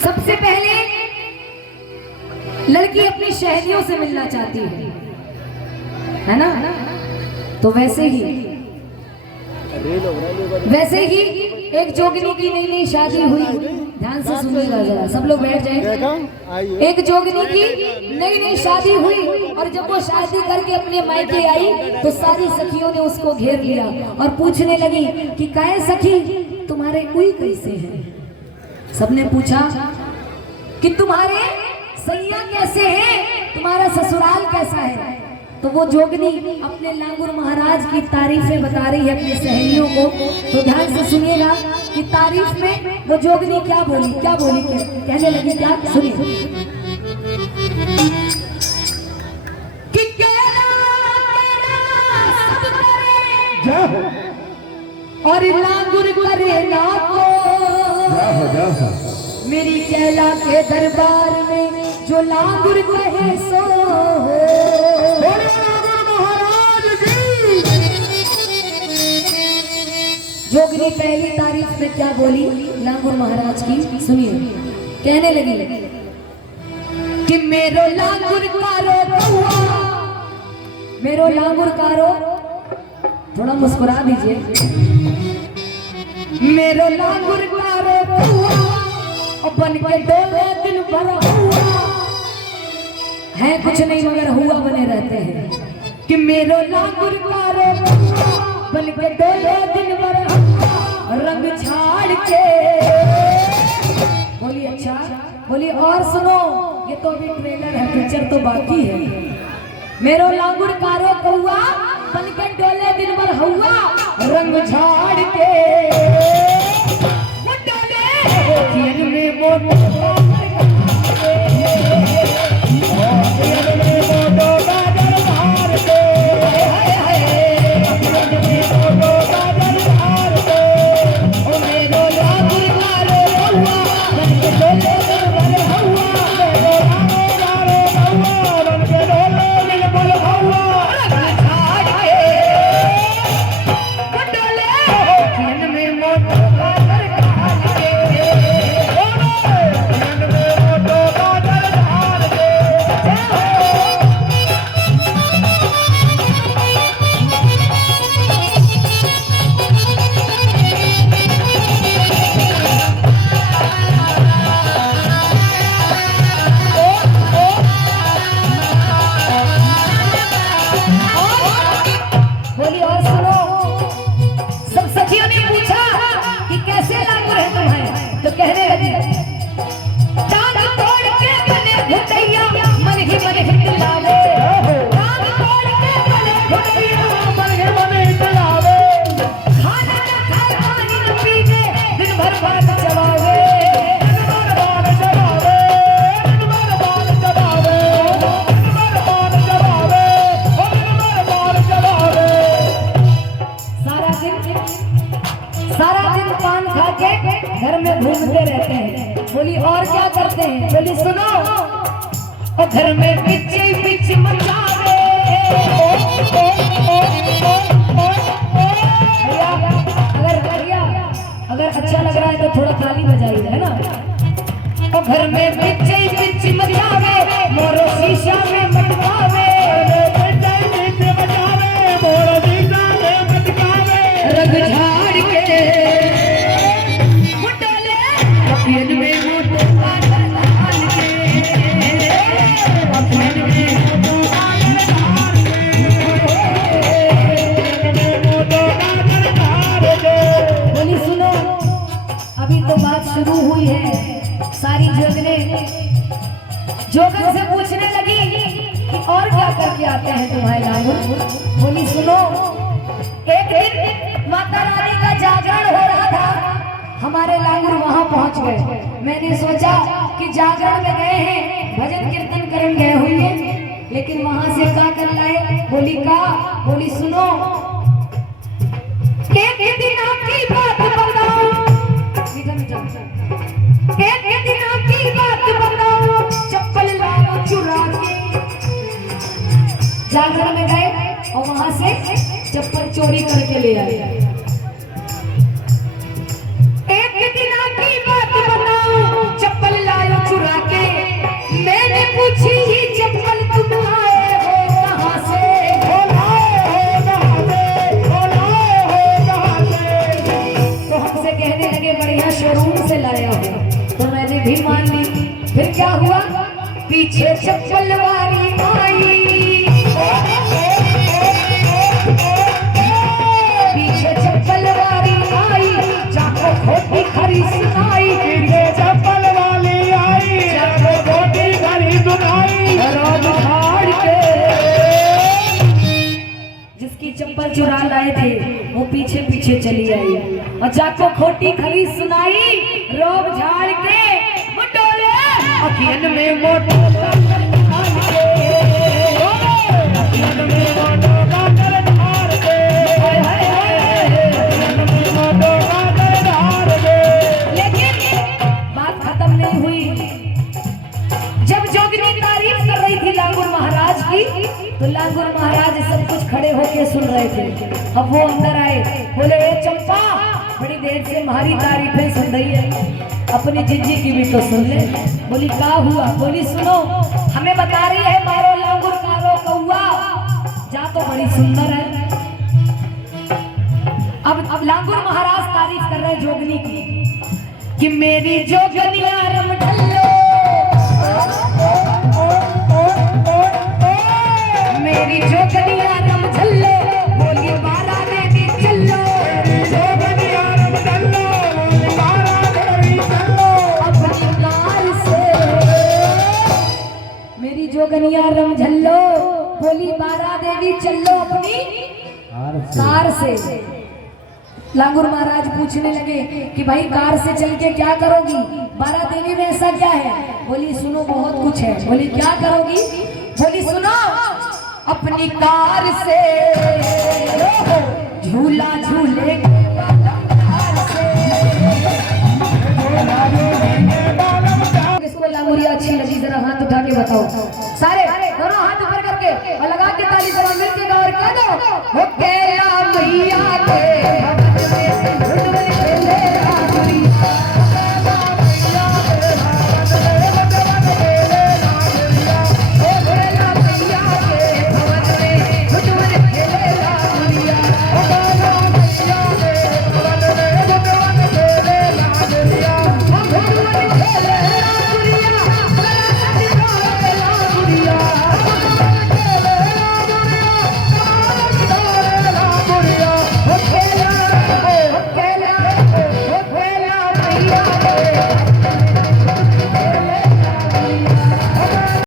सबसे पहले लड़की अपनी सहेलियों से मिलना चाहती है ना? तो वैसे ही एक जोगिनी की नई नई शादी हुई। ध्यान से सुनिएगा जरा, सब लोग बैठ जाए। एक जोगिनी की नई नई शादी हुई और जब वो शादी करके अपने मायके आई तो सारी सखियों ने उसको घेर लिया और पूछने लगी कि काहे सखी तुम्हारे कोई कैसे हैं? सबने पूछा कि तुम्हारे सैया कैसे हैं, तुम्हारा ससुराल कैसा है? तो वो जोगनी अपने लांगुर महाराज की तारीफें बता रही है अपनी सहेलियों को। तो ध्यान से सुनिएगा कि तारीफ में वो जोगनी क्या बोली कहने लगी क्या, सुनिए। कि और लांगुर करे ना को मेरी कैला के दरबार में जो लांगुर कहे सो जोगनी पहली तारीफ में क्या बोली लांगुर महाराज की, सुनिए। कहने लगी कि मेरो लांगुर कारो, मेरो लांगुर कारो, थोड़ा मुस्कुरा दीजिए। मेरो लांगुर कारो बन के डोले दिन भर हुआ है, कुछ नहीं मगर हुआ बने रहते हैं। कि मेरो लांगुर कारो बन के डोले दिन भर रंग छाड़ के बोली। अच्छा बोली और सुनो, ये तो अभी ट्रेलर है, पिक्चर तो बाकी है। मेरो लांगुर कारो कौआ बन के डोले दिन भर हुआ रंग छाड़ के घर में घूमते रहते हैं। बोली और क्या करते हैं? बोली सुनो, और घर में पिच पिच मचावे। अगर अच्छा लग रहा है तो थोड़ा ताली बजाइए, है ना? और घर में पिच पिच मचावे मोरो शीशा में मटकावे, रंग झाड़ के बोली सुनो, अभी तो बात शुरू हुई है। सारी जोगन से पूछने लगी कि और क्या करके आते हैं तुम्हारे लांगुर? बोली सुनो, एक दिन माता रानी का जागरण हो रहा था, हमारे लांगुर वहां पहुंच गए। मैंने सोचा कि जागरण में गए हैं, भजन कीर्तन करने गए होंगे, लेकिन वहां से क्या कर लाए? बोली का, बोली सुनो, एक दिन आपकी बात बताओ, एक दिन आपकी बात बताओ, चप्पल लाओ चुरा के। जागरण में गए और वहां से चप्पल चोरी करके ले आए। एक दिन आपकी बात बताओ, चप्पल फिर क्या हुआ, पीछे चप्पल वाली आई, पीछे चप्पल वाली आई, चाको खोटी खरी सुनाई, पीछे चप्पल वाली आई, चाको खोटी खरी सुनाई, रोब झाड़ के जिसकी चप्पल चुरा लाए थे वो पीछे पीछे चली आई, और चाको खोटी खरी सुनाई, रोब झाड़ के मुंडोले अखियन में मोटो काकर के, अखियन में मोटो काकर धार के, अखियन में मोटो काकर धार के। लेकिन बात खत्म नहीं हुई। जब जोगिनी तारीफ कर रही थी लांगुर महाराज की, तो लांगुर महाराज सब कुछ खड़े होके सुन रहे थे। अब वो अंदर आए, बोले ए चंपा, बड़ी देर से हमारी तारीफें सुन रही है, अपनी जिज्जी की भी तो सुन ले। बोली क्या हुआ, बोली सुनो, हमें बता रही है मारो लांगुर कारो कौआ, जा तो बड़ी सुंदर है। अब लांगुर महाराज तारीफ कर रहे जोगनी की कि मेरी जोगनिया रम ढल्लो, मेरी जोगनिया रम झल्लो, बोली बारा देवी चलो, मेरी जोगनिया रम चलो, बोली बारा देवी चलो, अपनी कार से, मेरी जोगनिया रम झल्लो, बोली बारा देवी चलो अपनी कार से। लांगुर महाराज पूछने लगे कि भाई कार से चल के क्या करोगी, बारा देवी में ऐसा क्या है। बोली सुनो बहुत कुछ है। बोली क्या करोगी, बोली सुनो, अपनी कार से झूला झूलेंगे कार से। किसको लांगुरिया अच्छी लगी जरा हाथ उठा के बताओ, सारे दोनों हाथ ऊपर करके और लगा के ताली जरा मिलके और कह दो, वो केला मैया के